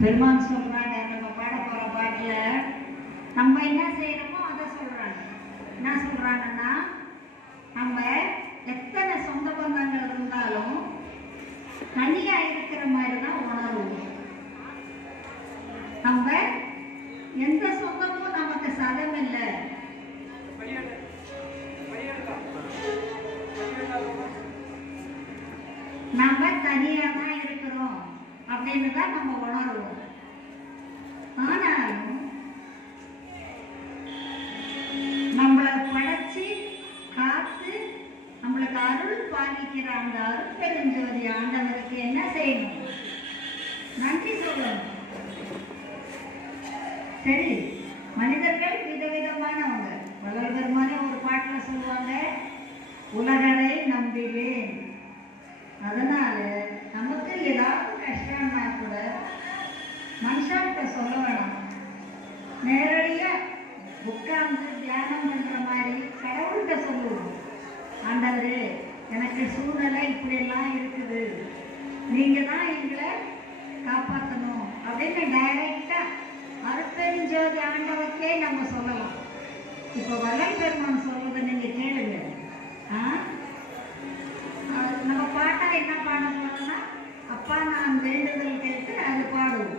பெருமான் சொல்றாங்க நம்ம பாட போற பாட்டுல நம்ம என்ன செய்யறோமோ அதை சொல்றாங்க. என்ன சொல்றாங்கன்னா, நம்ம எத்தனை சொந்த பந்தங்கள் இருந்தாலும் தனியா இருக்கிற மாதிரி தான் உணர்வோம். நம்ம எந்த சொந்தமும் நமக்கு சதம் இல்லை. நம்ம தனியா தான் இருக்கிறோம் அப்படின்னு தான் நம்ம உணர்வோம். ஆனாலும் நம்மளை படைச்சி காத்து நம்மளுக்கு அருள் பாலிக்கிற அந்த அருட்பெருஞ்சோதி ஆண்டவருக்கு என்ன செய்யணும்? நன்றி சொல்லணும். சரி, மனிதர்கள் விதவிதமானவங்க. வள்ளல் பெருமானே ஒரு பாட்டுல சொல்லுவாங்க, உலகரை நம்பினேன். அதனால நமக்கு ஏதாவது கஷ்டம்னா கூட மனுஷாட்ட சொல்ல வேணாம், நேரடியா உட்கார்ந்து தியானம் பண்ற மாதிரி கடவுள்கிட்ட சொல்லுவோம். ஆண்டவரே, எனக்கு சூழ்நிலை இப்படியெல்லாம் இருக்குது, நீங்க தான் எங்களை காப்பாற்றணும் அப்படின்னு டைரக்டா அருட்பெருஞ்சோதி ஆண்டவருக்கே நம்ம சொல்லலாம். இப்போ வள்ளல் பெருமான் சொல்றதை நீங்க கேளுங்க. நம்ம பாட்டா என்ன பாட போனோம்னா, அப்பா நான் வேண்டுதல் கேட்டு அது பாடுவோம்.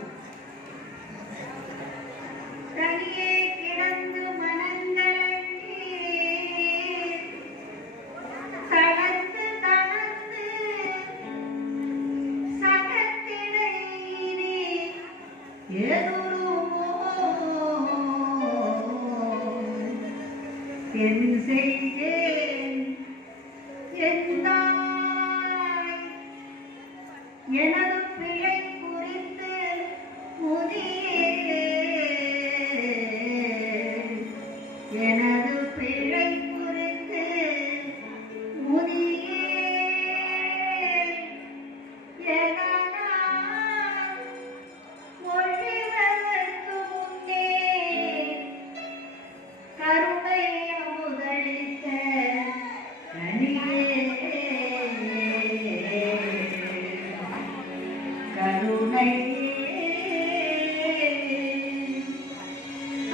தனியே கிடந்து மனங்களே தளர்ந்து தளர்ந்து சகத்திடை ஏதுருமோ என் செய்தேன் எனது பிழை குறித்து முதியே, எனது பிழை குறித்து முதியே ஒழிவதற்கு முன்னே கருணை அமுதளித்த கனியே, கருணை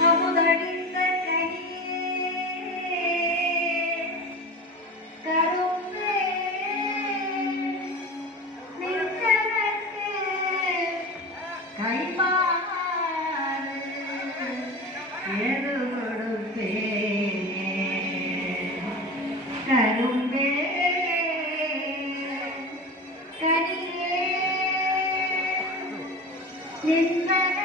அமுதளித்த கனியே, கருணை நின்றனக்கு கைமாறு ஏது கொடுப்பேனே, கரும்பே கனியே நின்றன